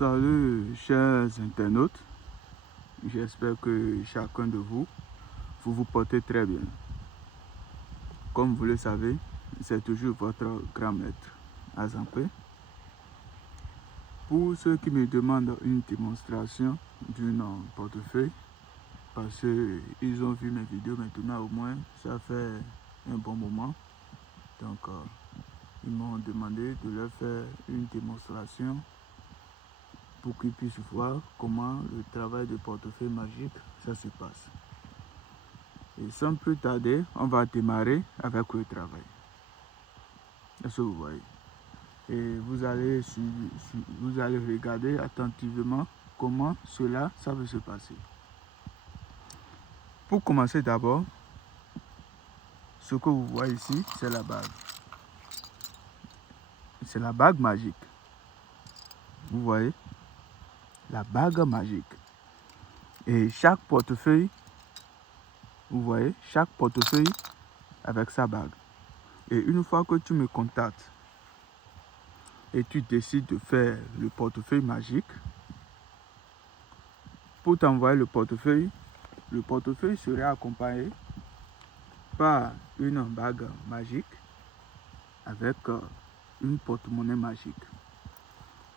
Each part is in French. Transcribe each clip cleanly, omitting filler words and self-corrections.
Salut chers internautes, j'espère que chacun de vous vous portez très bien. Comme vous le savez, c'est toujours votre grand maître Azampé. Pour ceux qui me demandent une démonstration d'un portefeuille, parce qu'ils ont vu mes vidéos maintenant, au moins ça fait un bon moment, donc ils m'ont demandé de leur faire une démonstration pour qu'ils puissent voir comment le travail de portefeuille magique ça se passe. Et sans plus tarder, on va démarrer avec le travail. Est-ce que vous voyez? Et vous allez regarder attentivement comment cela ça va se passer. Pour commencer d'abord, ce que vous voyez ici, c'est la bague. C'est la bague magique. Vous voyez? La bague magique. Et chaque portefeuille, vous voyez, chaque portefeuille avec sa bague. Et une fois que tu me contactes et tu décides de faire le portefeuille magique, pour t'envoyer le portefeuille serait accompagné par une bague magique avec une porte-monnaie magique.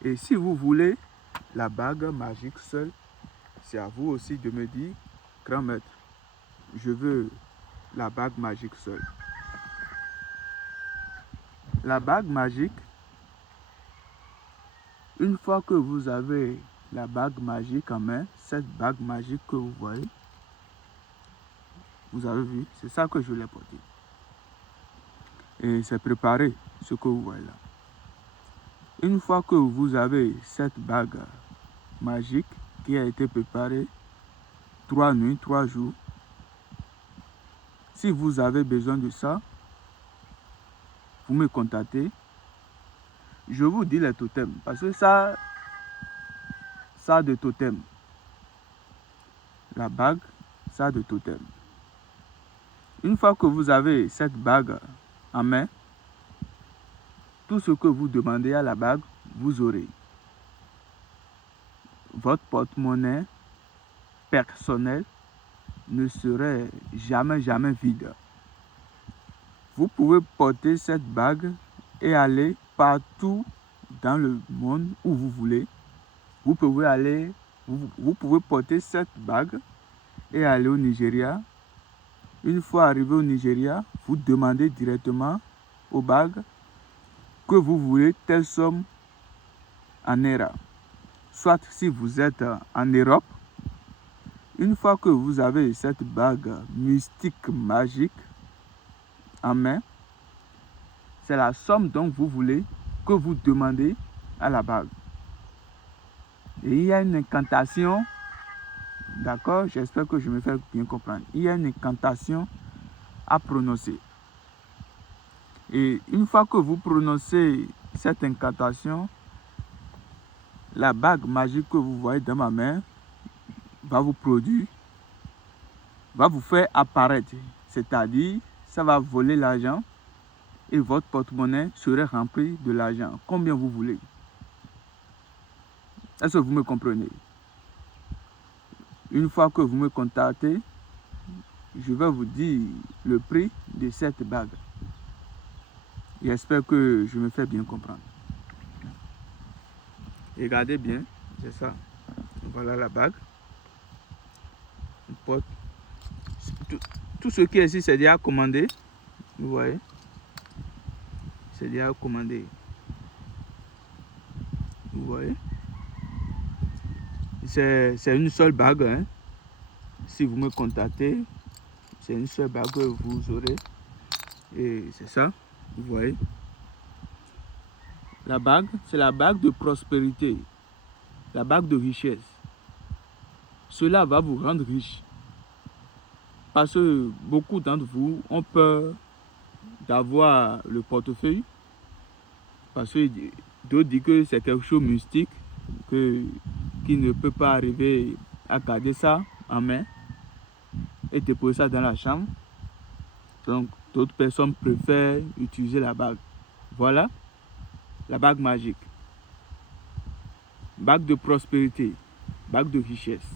Et si vous voulez la bague magique seule, c'est à vous aussi de me dire, grand maître, je veux la bague magique seule. La bague magique, une fois que vous avez la bague magique en main, cette bague magique que vous voyez, vous avez vu, c'est ça que je l'ai porté. Et c'est préparé, ce que vous voyez là. Une fois que vous avez cette bague magique qui a été préparée 3 nuits, 3 jours, si vous avez besoin de ça, vous me contactez. Je vous dis les totems, parce que ça a de totems. La bague, ça a de totems. Une fois que vous avez cette bague en main, tout ce que vous demandez à la bague, vous aurez. Votre porte-monnaie personnel ne serait jamais vide. Vous pouvez porter cette bague et aller partout dans le monde où vous voulez. Vous pouvez porter cette bague et aller au Nigeria. Une fois arrivé au Nigeria, vous demandez directement aux bagues que vous voulez telle somme en naira. Soit si vous êtes en Europe, une fois que vous avez cette bague mystique magique en main, c'est la somme dont vous voulez que vous demandez à la bague. Et il y a une incantation, d'accord, j'espère que je me fais bien comprendre. Il y a une incantation à prononcer. Et une fois que vous prononcez cette incantation, la bague magique que vous voyez dans ma main va vous produire, va vous faire apparaître. C'est-à-dire, ça va voler l'argent et votre porte-monnaie serait rempli de l'argent, combien vous voulez. Est-ce que vous me comprenez? Une fois que vous me contactez, je vais vous dire le prix de cette bague. J'espère que je me fais bien comprendre. Regardez bien, c'est ça. Voilà la bague. Tout ce qui est ici, c'est déjà commandé. Vous voyez? C'est déjà commandé. Vous voyez? C'est une seule bague. Hein. Si vous me contactez, c'est une seule bague que vous aurez. Et c'est ça. Vous voyez? La bague, c'est la bague de prospérité. La bague de richesse. Cela va vous rendre riche. Parce que beaucoup d'entre vous ont peur d'avoir le portefeuille. Parce que d'autres disent que c'est quelque chose de mystique. Qui ne peut pas arriver à garder ça en main et déposer ça dans la chambre. Donc d'autres personnes préfèrent utiliser la bague. Voilà la bague magique. bague de prospérité, bague de richesse.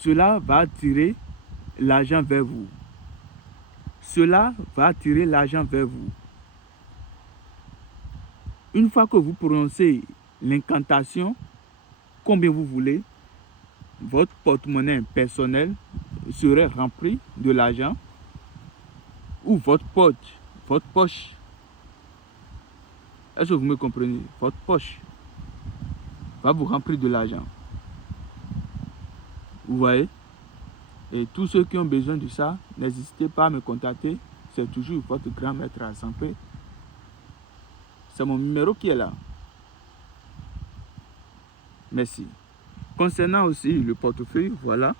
Cela va attirer l'argent vers vous. Cela va attirer l'argent vers vous. Une fois que vous prononcez l'incantation, combien vous voulez, votre porte-monnaie personnel serait rempli de l'argent ou votre poche. Est-ce que vous me comprenez? Votre poche va vous remplir de l'argent. Vous voyez? Et tous ceux qui ont besoin de ça, n'hésitez pas à me contacter. C'est toujours votre grand maître à Sampé. C'est mon numéro qui est là. Merci. Concernant aussi le portefeuille, voilà.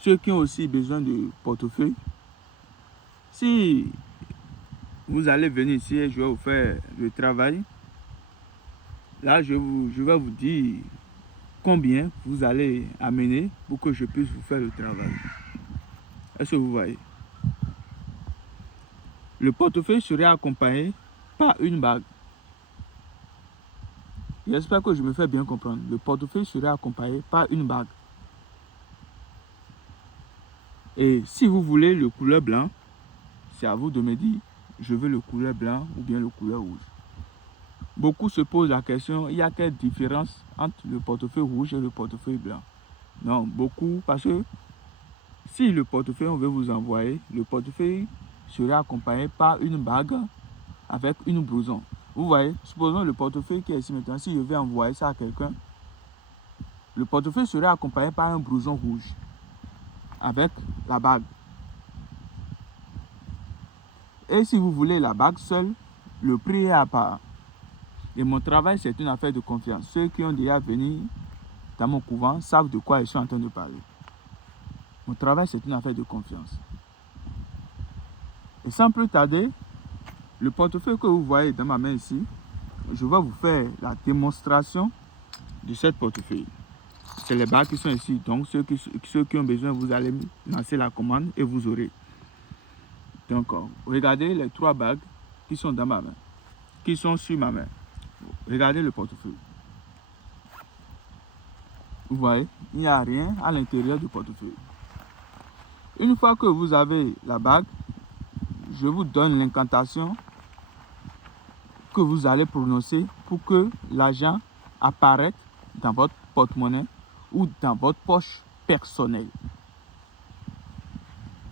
Ceux qui ont aussi besoin de portefeuille, si vous allez venir ici et je vais vous faire le travail, là je vais vous dire combien vous allez amener pour que je puisse vous faire le travail. Est-ce que vous voyez? Le portefeuille serait accompagné par une bague. J'espère que je me fais bien comprendre. Le portefeuille serait accompagné par une bague. Et si vous voulez le couleur blanc, c'est à vous de me dire, je veux le couleur blanc ou bien le couleur rouge. Beaucoup se posent la question, il y a quelle différence entre le portefeuille rouge et le portefeuille blanc? Non, beaucoup, parce que si le portefeuille on veut vous envoyer, le portefeuille serait accompagné par une bague avec une blouson. Vous voyez, supposons le portefeuille qui est ici maintenant, si je vais envoyer ça à quelqu'un, le portefeuille serait accompagné par un blouson rouge avec la bague. Et si vous voulez la bague seule, le prix est à part. Et mon travail, c'est une affaire de confiance. Ceux qui ont déjà venu dans mon couvent savent de quoi ils sont en train de parler. Mon travail, c'est une affaire de confiance. Et sans plus tarder, le portefeuille que vous voyez dans ma main ici, je vais vous faire la démonstration de cette portefeuille. C'est les bagues qui sont ici. Donc, ceux qui ont besoin, vous allez lancer la commande et vous aurez. Donc, regardez les 3 bagues qui sont dans ma main, qui sont sur ma main. Regardez le portefeuille. Vous voyez, il n'y a rien à l'intérieur du portefeuille. Une fois que vous avez la bague, je vous donne l'incantation que vous allez prononcer pour que l'argent apparaisse dans votre porte-monnaie ou dans votre poche personnelle.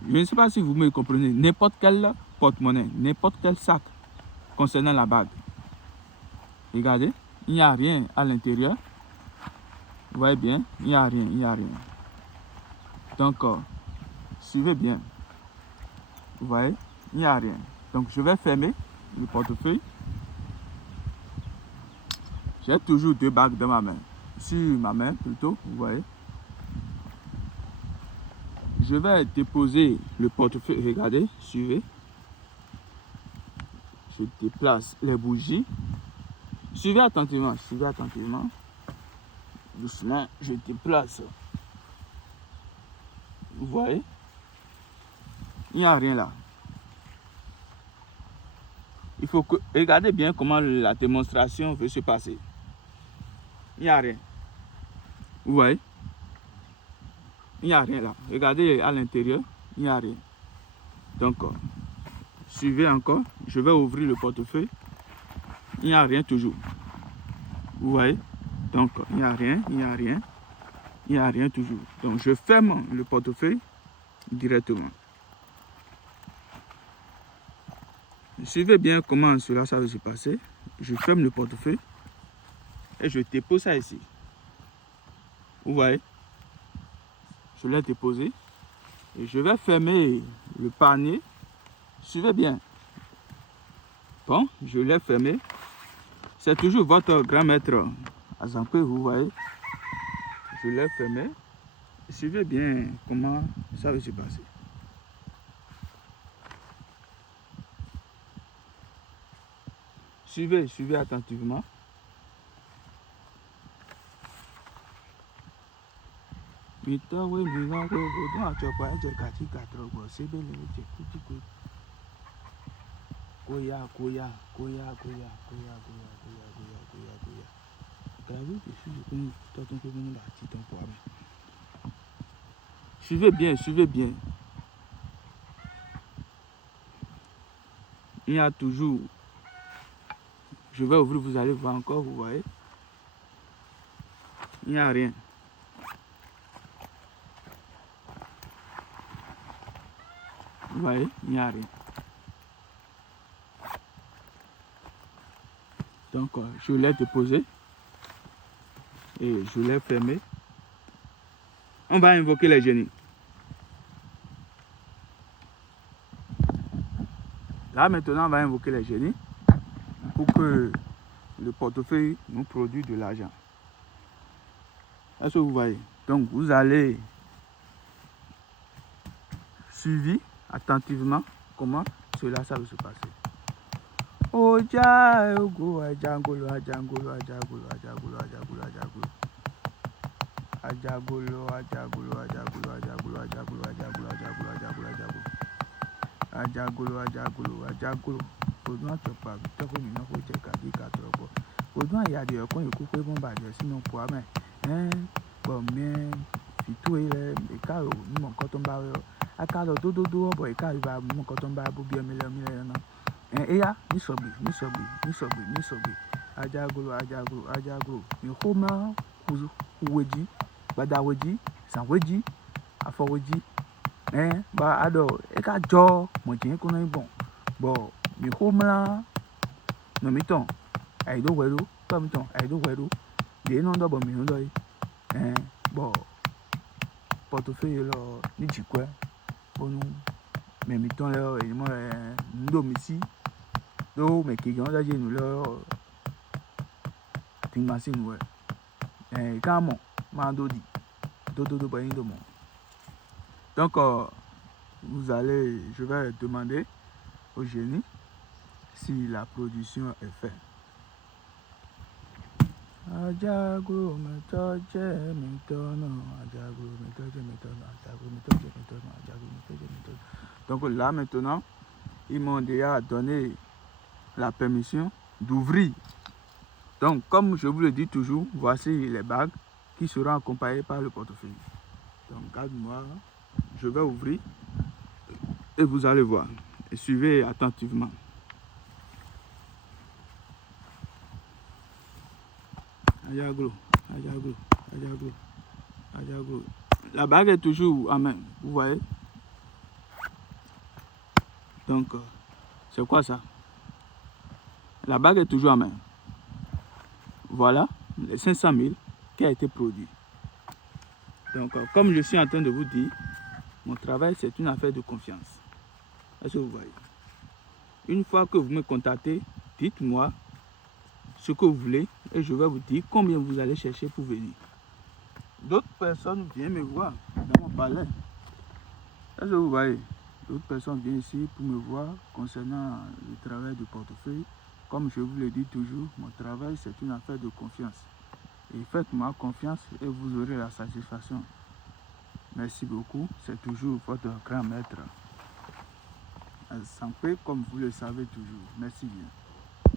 Je ne sais pas si vous me comprenez. N'importe quel porte-monnaie, n'importe quel sac concernant la bague. Regardez, il n'y a rien à l'intérieur. Vous voyez bien, il n'y a rien, il n'y a rien. Donc, suivez bien. Vous voyez, il n'y a rien. Donc, je vais fermer le portefeuille. J'ai toujours 2 bagues dans ma main. Sur ma main, plutôt, vous voyez. Je vais déposer le portefeuille. Regardez, suivez. Je déplace les bougies. Suivez attentivement, suivez attentivement. Doucement, je déplace. Vous voyez? Il n'y a rien là. Il faut que... Regardez bien comment la démonstration veut se passer. Il n'y a rien. Vous voyez? Il n'y a rien là. Regardez à l'intérieur. Il n'y a rien. Donc, suivez encore. Je vais ouvrir le portefeuille. Il n'y a rien toujours. Vous voyez? Donc, il n'y a rien, il n'y a rien. Il n'y a rien toujours. Donc, je ferme le portefeuille directement. Suivez bien comment cela ça va se passer. Je ferme le portefeuille et je dépose ça ici. Vous voyez? Je l'ai déposé et je vais fermer le panier. Suivez bien. Bon, je l'ai fermé. C'est toujours votre grand maître à Zampé, vous voyez. Je l'ai fermé. Suivez bien comment ça va se passer. Suivez attentivement. Goya, Goya, Goya, Goya, Goya, Goya, Goya, Goya, Goya, Goya. Regardez dessus, je peux toi ton peu mon bâti ton poids. Suivez bien, suivez bien. Il y a toujours. Je vais ouvrir, vous allez voir encore, vous voyez. Il n'y a rien. Vous voyez, il n'y a rien. Donc, je l'ai déposé et je l'ai fermé. On va invoquer les génies. Là, maintenant, on va invoquer les génies pour que le portefeuille nous produise de l'argent. Est-ce que vous voyez? Donc, vous allez suivre attentivement comment cela ça va se passer. Oja ogo ajangolo ajangolo ajangolo ajangolo ajangolo ajangolo ajangolo ajangolo ajangolo ajangolo ajangolo ajangolo ajangolo ajangolo ajangolo ajangolo ajangolo odun atopa toko mi na ko je kadi ka trobo odun ayade okun yiku pe bon baje sínú po ame bo mi fitu ile e ka o ni mo nkan tó ń bá yo aka lo dododo bo e ka ri ba mo nkan tó ń bá bo bi mi le na eya ni sogbe ajagolo ajagolo ajagolo mi homa kuweji gbadaweji sanweji afoweji ba ado e ka jo mo jin ko na ibon bo mi homa no mi ton ai do wero to mi ton ai do wero de no do bo mi lo yi bo portefeuille lo ni jikwe onu me mi ton le e mo ndo mi si do me ki gan da je nu lo tin machine we ka mo ma do di do ba yin do mo. Donc je vais demander au génie si la production est faite. Ajagolo me toje me tono ajagolo me toje me tono ajagolo me toje me tono ajagolo me toje me tono. Donc là maintenant ils m'ont déjà donné la permission d'ouvrir. Donc comme je vous le dis toujours, voici les bagues qui seront accompagnées par le portefeuille. Donc garde-moi, je vais ouvrir et vous allez voir et suivez attentivement. Ajagolo, ajagolo, ajagolo, ajagolo. La bague est toujours à main, vous voyez. Donc c'est quoi ça? La bague est toujours à main. Voilà les 500 000 qui a été produit. Donc comme je suis en train de vous dire, mon travail c'est une affaire de confiance. Est-ce que vous voyez? Une fois que vous me contactez, dites-moi ce que vous voulez et je vais vous dire combien vous allez chercher pour venir. D'autres personnes viennent me voir dans mon palais. Est-ce que vous voyez? D'autres personnes viennent ici pour me voir concernant le travail du portefeuille. Comme je vous le dis toujours, mon travail c'est une affaire de confiance. Et faites-moi confiance et vous aurez la satisfaction. Merci beaucoup, c'est toujours votre grand maître. Sampé comme vous le savez toujours. Merci bien.